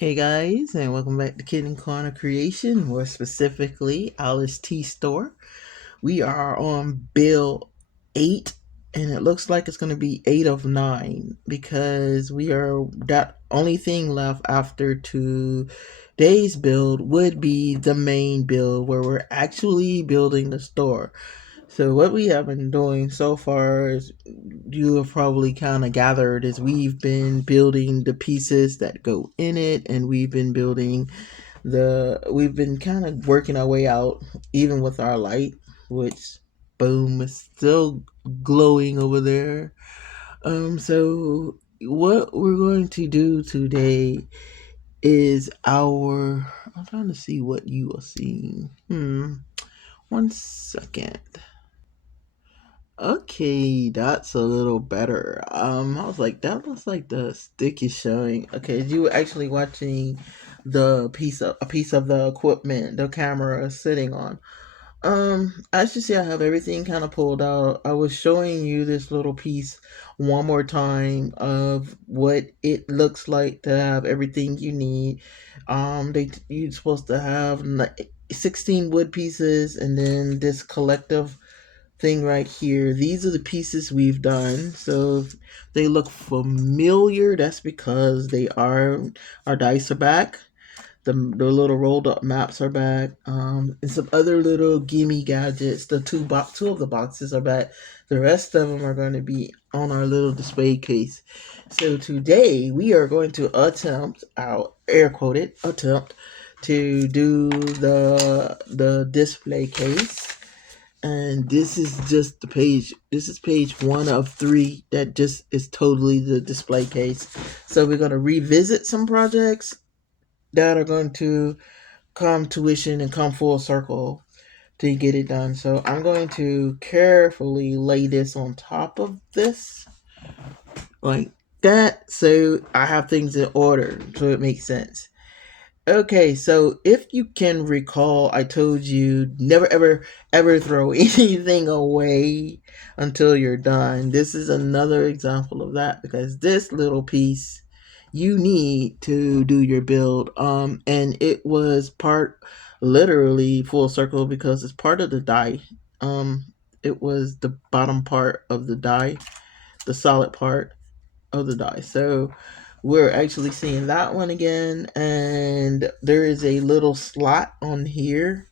Hey guys, and welcome back to Kitten Corner Creation, more specifically Alice Tea Store. We are on Bill 8, and it looks like it's going to be 8 of 9 because we are that only thing left after today's build would be the main build where we're actually building the store. So what we have been doing so far is you have probably kind of gathered is we've been building the pieces that go in it, and we've been kind of working our way out even with our light, which boom is still glowing over there. So what we're going to do today is I'm trying to see what you are seeing. 1 second. Okay, that's a little better. I was like, that looks like the stick is showing. Okay, you were actually watching a piece of the equipment the camera is sitting on. As you see, I have everything kind of pulled out. I was showing you this little piece one more time of what it looks like to have everything you need. You're supposed to have 16 wood pieces, and then this collective thing right here. These are the pieces we've done. So if they look familiar, that's because our dice are back. The little rolled up maps are back. And some other little gimme gadgets. Two of the boxes are back. The rest of them are going to be on our little display case. So today we are going to attempt, our air quoted attempt, to do the display case, and this is just the page. This is page 1 of 3 that just is totally the display case. So we're going to revisit some projects that are going to come tuition and come full circle to get it done. So I'm going to carefully lay this on top of this like that, so I have things in order so it makes sense. Okay, so if you can recall, I told you never ever throw anything away until you're done. This is another example of that because this little piece you need to do your build. And it was part literally full circle because it's part of the die. It was the bottom part of the die, the solid part of the die. So we're actually seeing that one again, and there is a little slot on here,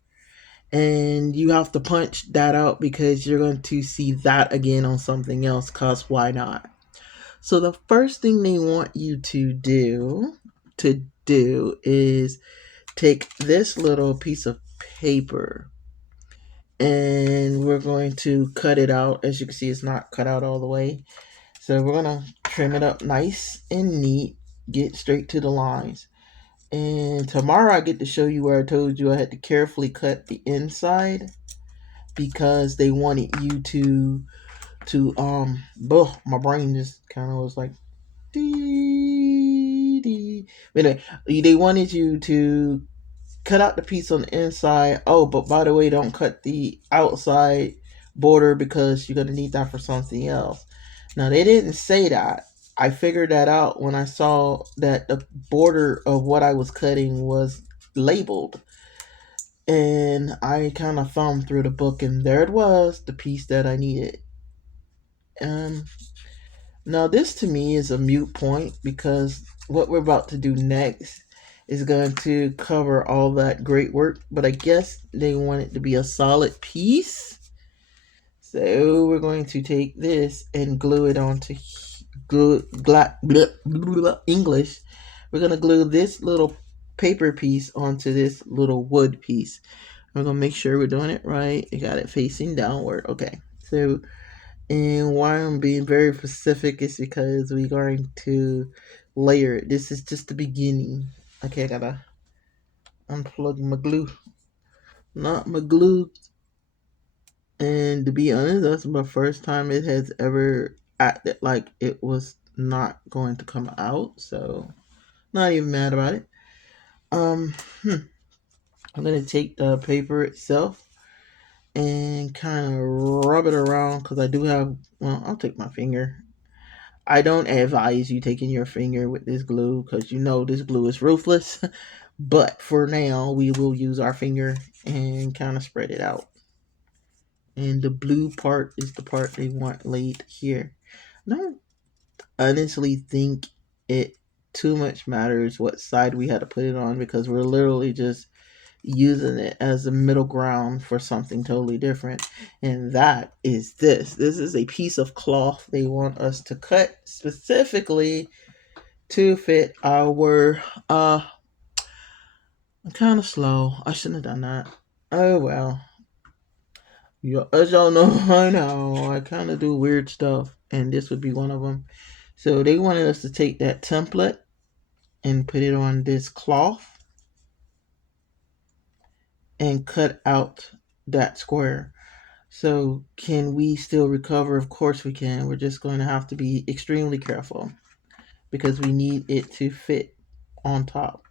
and you have to punch that out because you're going to see that again on something else, cause why not? So the first thing they want you to do is take this little piece of paper, and we're going to cut it out. As you can see, it's not cut out all the way. So we're gonna trim it up nice and neat, get straight to the lines. And tomorrow I get to show you where I told you I had to carefully cut the inside because they wanted you my brain just kind of was like dee, dee. But anyway, they wanted you to cut out the piece on the inside. Oh, but by the way, don't cut the outside border because you're gonna need that for something else. Now they didn't say that. I figured that out when I saw that the border of what I was cutting was labeled. And I kind of thumbed through the book, and there it was, the piece that I needed. Um, Now, this to me is a mute point because what we're about to do next is going to cover all that great work, but I guess they want it to be a solid piece. So we're going to take this and glue it onto English. We're going to glue this little paper piece onto this little wood piece. We're going to make sure we're doing it right. You got it facing downward. Okay. So, and why I'm being very specific is because we're going to layer it. This is just the beginning. Okay, I gotta unplug my glue. Not my glue. And to be honest, that's my first time it has ever acted like it was not going to come out. So, not even mad about it. Um, hmm. I'm gonna take the paper itself and kind of rub it around because I do have. Well, I'll take my finger. I don't advise you taking your finger with this glue because you know this glue is ruthless. But for now, we will use our finger and kind of spread it out. And the blue part is the part they want laid here. I don't honestly think it too much matters what side we had to put it on because we're literally just using it as a middle ground for something totally different. And that is this. This is a piece of cloth they want us to cut specifically to fit our I'm kind of slow. I shouldn't have done that. Oh well. As y'all know by now, I kind of do weird stuff, and this would be one of them. So they wanted us to take that template and put it on this cloth and cut out that square. So can we still recover? Of course we can. We're just going to have to be extremely careful because we need it to fit on top.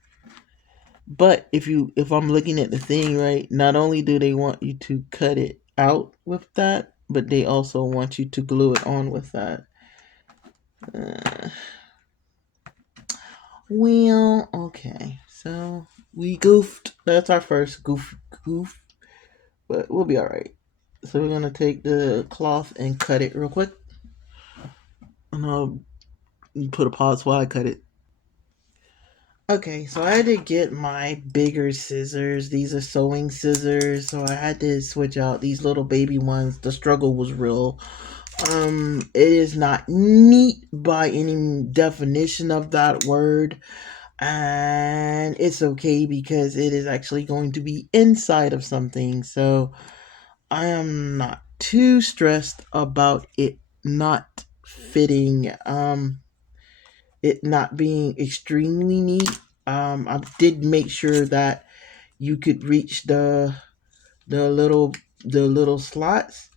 But if I'm looking at the thing right, not only do they want you to cut it out with that, but they also want you to glue it on with that. Uh, well, okay. So we goofed. That's our first goof, but we'll be all right. So we're gonna take the cloth and cut it real quick, and I'll put a pause while I cut it. Okay, so I had to get my bigger scissors. These are sewing scissors, so I had to switch out these little baby ones. The struggle was real. It is not neat by any definition of that word, and it's okay because it is actually going to be inside of something. So I am not too stressed about it not fitting. It not being extremely neat. I did make sure that you could reach the little the little slots,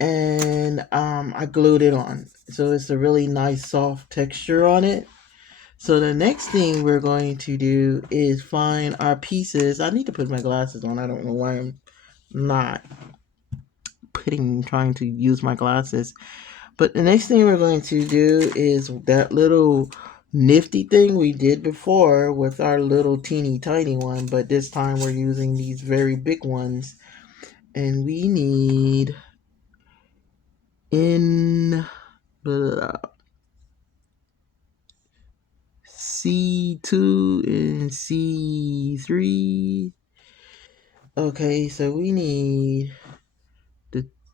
and I glued it on, so it's a really nice soft texture on it. So the next thing we're going to do is find our pieces. I need to put my glasses on. I don't know why I'm not trying to use my glasses. But the next thing we're going to do is that little nifty thing we did before with our little teeny tiny one, but this time we're using these very big ones. And we need in C2 and C3. Okay, so we need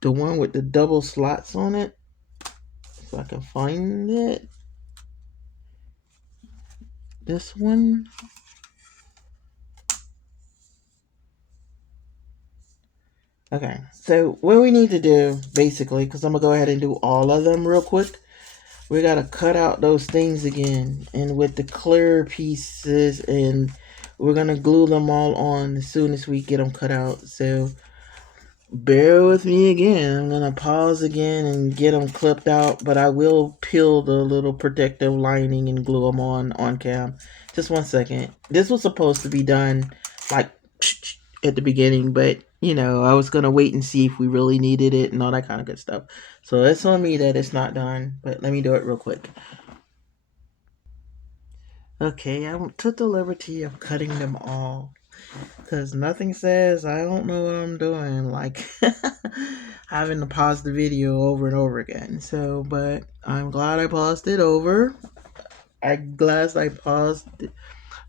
the one with the double slots on it. If I can find it. This one. Okay, so what we need to do, basically, because I'm going to go ahead and do all of them real quick, we got to cut out those things again. And with the clear pieces, and we're going to glue them all on as soon as we get them cut out. So bear with me again. I'm going to pause again and get them clipped out, but I will peel the little protective lining and glue them on cam. Just 1 second. This was supposed to be done like at the beginning, but you know, I was gonna wait and see if we really needed it and all that kind of good stuff. So it's on me that it's not done, but let me do it real quick. Okay, I took the liberty of cutting them all because nothing says I don't know what I'm doing like having to pause the video over and over again. So, but I'm glad I paused it over. I'm glad I paused.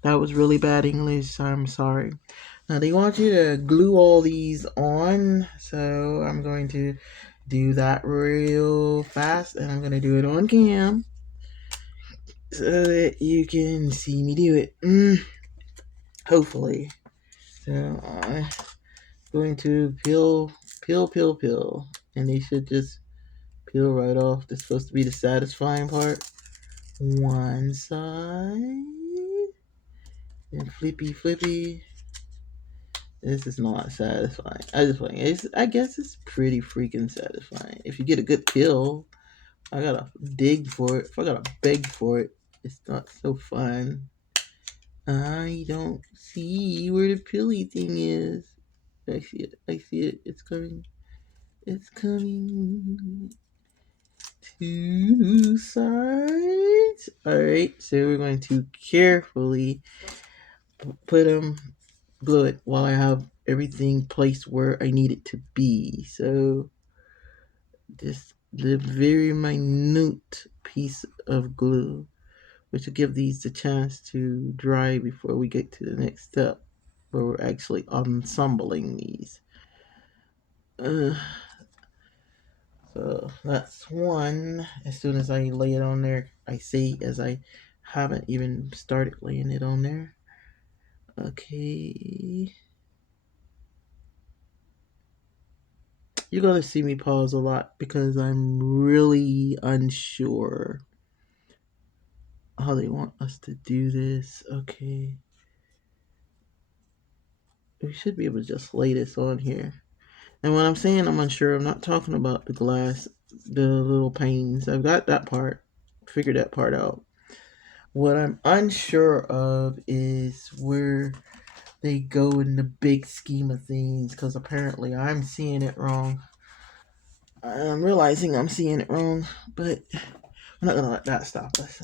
That was really bad English. I'm sorry. Now they want you to glue all these on, so I'm going to do that real fast, and I'm gonna do it on cam so that you can see me do it. Hopefully. So I'm going to peel, and they should just peel right off. This is supposed to be the satisfying part. One side, and flippy. This is not satisfying. I guess it's pretty freaking satisfying. If you get a good peel, I gotta dig for it. If I gotta beg for it, it's not so fun. I don't see where the pilly thing is. I see it. It's coming. It's coming. two sides. Alright, so we're going to carefully put them, glue it while I have everything placed where I need it to be. So just the very minute piece of glue, which will give these the chance to dry before we get to the next step where we're actually ensembling these. Uh, so that's one. As soon as I lay it on there, I see as I haven't even started laying it on there. Okay. You're going to see me pause a lot because I'm really unsure how they want us to do this. Okay. We should be able to just lay this on here. And when I'm saying I'm unsure, I'm not talking about the glass, the little panes. I've got that part, figured that part out. What I'm unsure of is where they go in the big scheme of things, because apparently I'm seeing it wrong. I'm realizing I'm seeing it wrong, but I'm not gonna let that stop us.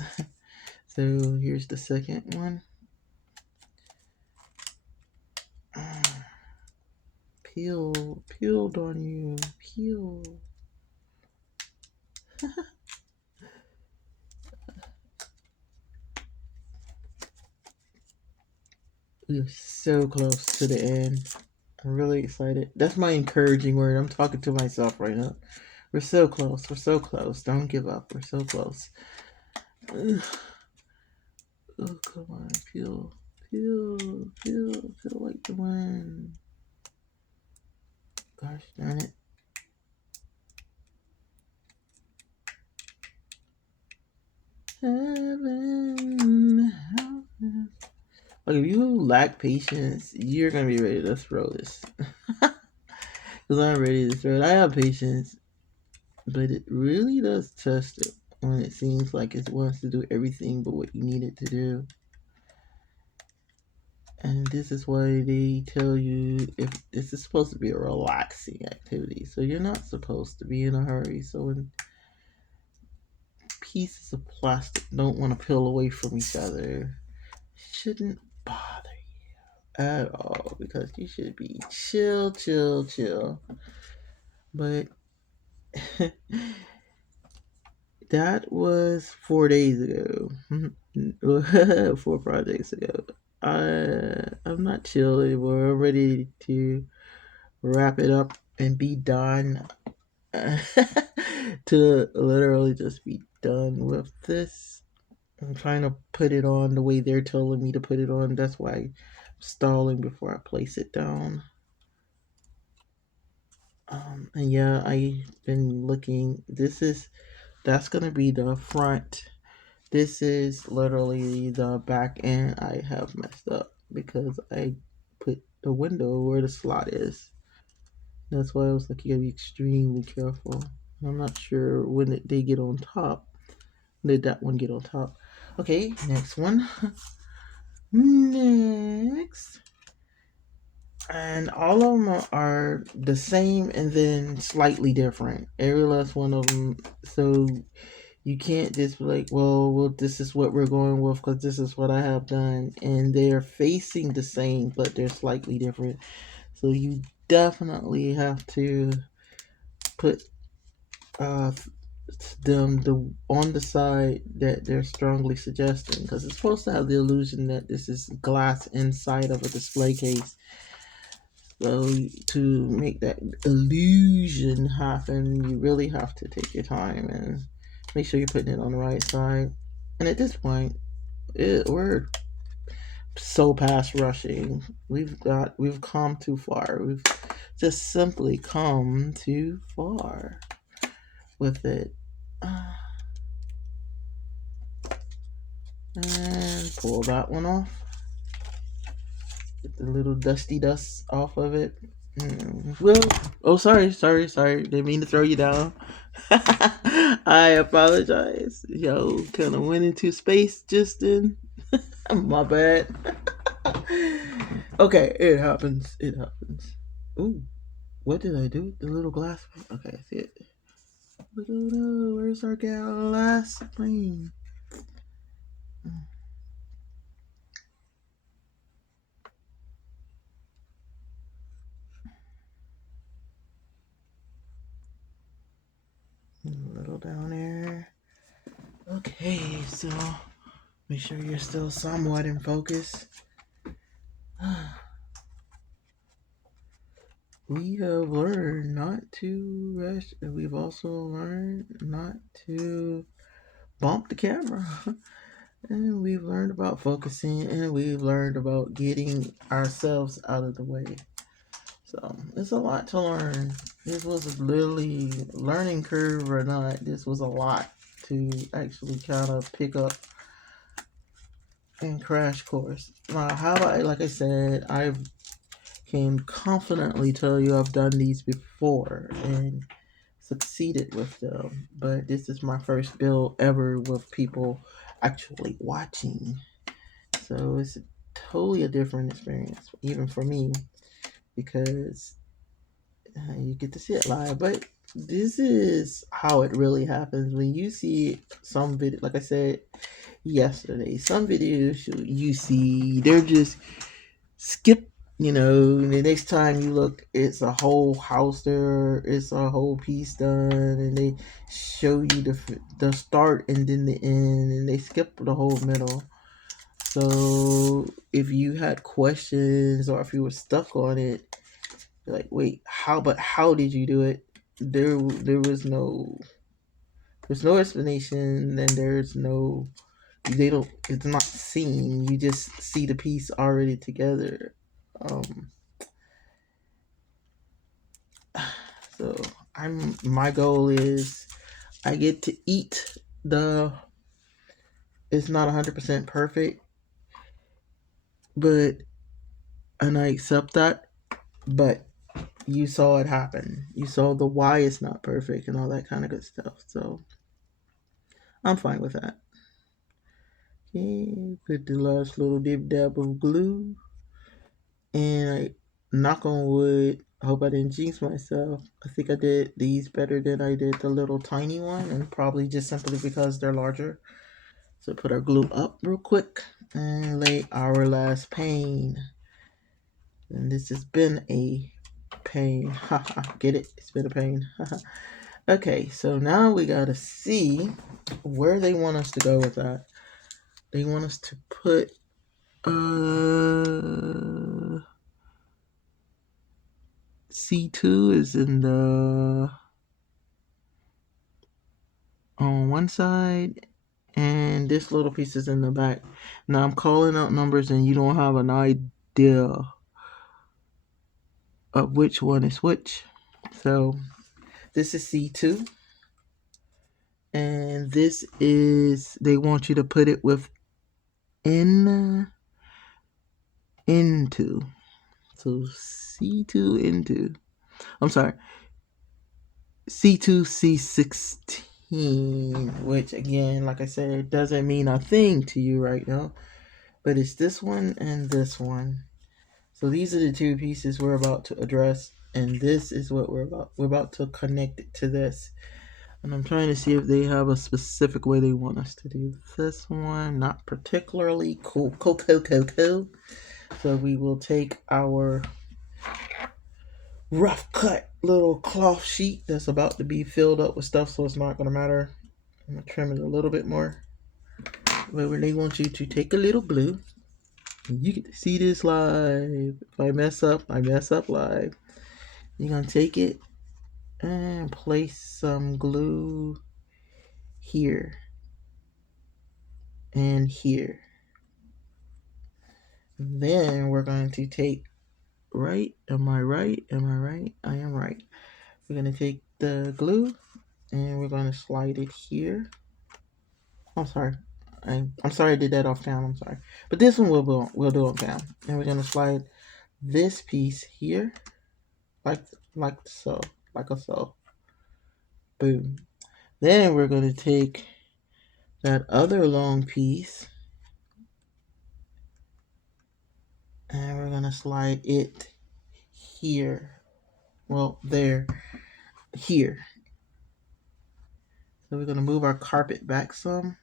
So here's the second one. Peel, peeled on you, peel. We're so close to the end. I'm really excited. That's my encouraging word. I'm talking to myself right now. We're so close. We're so close. Don't give up. We're so close. Ugh. Oh, come on. Peel, peel, peel, peel like the wind. Gosh darn it. Heaven, heaven. Like, if you lack patience, you're gonna be ready to throw this. Because I'm ready to throw it. I have patience, but it really does test it when it seems like it wants to do everything but what you need it to do. And this is why they tell you if this is supposed to be a relaxing activity. So you're not supposed to be in a hurry. So when pieces of plastic don't want to peel away from each other, it shouldn't bother you at all, because you should be chill, chill, chill. But that was 4 days ago. 4 projects ago. I'm not chill anymore. I'm ready to wrap it up and be done. To literally just be done with this. I'm trying to put it on the way they're telling me to put it on. That's why I'm stalling before I place it down. And yeah, I've been looking. That's gonna be the front. This is literally the back end. I have messed up because I put the window where the slot is. That's why I was like, you gotta be extremely careful. I'm not sure when they get on top. Did that one get on top? Okay, next one. Next. And all of them are the same and then slightly different. Every last one of them. So you can't just be like, well, this is what we're going with because this is what I have done. And they're facing the same, but they're slightly different. So you definitely have to put uh, them on the side that they're strongly suggesting, because it's supposed to have the illusion that this is glass inside of a display case. So to make that illusion happen, you really have to take your time and make sure you're putting it on the right side. And at this point, we're so past rushing. We've come too far. We've just simply come too far with it. And pull that one off. Get the little dusty dust off of it. Well, oh, sorry. Didn't mean to throw you down. I apologize. Yo, kind of went into space just then. My bad. Okay, it happens. Ooh, what did I do with the little glass? Okay, I see it. Like, oh no, where's our last plane? A little down there. Okay, so make sure you're still somewhat in focus. We have learned not to rush, and we've also learned not to bump the camera. And we've learned about focusing, and we've learned about getting ourselves out of the way. So it's a lot to learn. This was literally learning curve or not. This was a lot to actually kind of pick up and crash course. Now, how I like I said, I can confidently tell you I've done these before and succeeded with them, but this is my first build ever with people actually watching. So it's totally a different experience, even for me, because you get to see it live. But this is how it really happens when you see some video. Like I said yesterday, some videos you see they're just skip. You know, the next time you look, it's a whole house there, it's a whole piece done, and they show you the start and then the end, and they skip the whole middle. So if you had questions or if you were stuck on it, you're like, wait, how? But how did you do it? There was there's no explanation, and there's no they don't. It's not seen. You just see the piece already together. Um, so my goal is I get to eat the. It's not 100% perfect, but and I accept that. But you saw it happen. You saw the why it's not perfect and all that kind of good stuff. So I'm fine with that. Okay, put the last little dip dab of glue, and I knock on wood. I hope I didn't jinx myself. I think I did these better than I did the little tiny one, and probably just simply because they're larger. So put our glue up real quick and lay our last pane. And this has been a pain. Haha, get it? It's been a pain. Okay, so now we gotta see where they want us to go with that. They want us to put C2 is in the on one side and this little piece is in the back. Now I'm calling out numbers and you don't have an idea of which one is which. So this is C2 and this is they want you to put it within into. So C2 into. I'm sorry. C2 C16, which again, like I said, doesn't mean a thing to you right now, but it's this one and this one. So these are the two pieces we're about to address, and this is what we're about. We're about to connect it to this. And I'm trying to see if they have a specific way they want us to do this one. Not particularly cool. Cool. So we will take our rough cut little cloth sheet that's about to be filled up with stuff, so it's not going to matter. I'm going to trim it a little bit more. But when they want you to take a little glue, you get to see this live. If I mess up, I mess up live. You're going to take it and place some glue here and here. Then we're going to take right. Am I right? Am I right? I am right. We're going to take the glue and we're going to slide it here. I'm sorry. I'm sorry I did that off cam. I'm sorry. But this one we'll do on cam. And we're going to slide this piece here like so. Like a so. Boom. Then we're going to take that other long piece and we're going to slide it here. Well, there. Here. So we're going to move our carpet back some.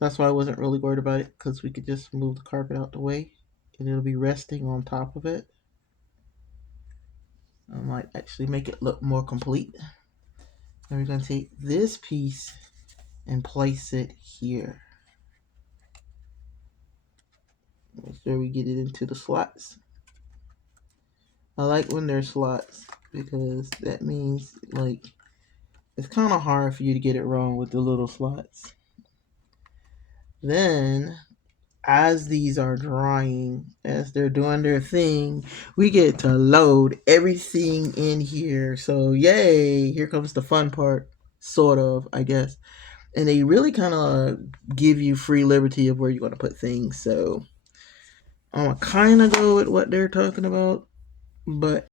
That's why I wasn't really worried about it, because we could just move the carpet out the way and it'll be resting on top of it. I might actually make it look more complete. And we're going to take this piece and place it here. Make sure we get it into the slots. I like when there's slots because that means like it's kind of hard for you to get it wrong with the little slots. Then as these are drying, as they're doing their thing, we get to load everything in here. So yay, here comes the fun part, sort of, I guess. And they really kind of give you free liberty of where you're going to put things. So I'm going to kind of go with what they're talking about, but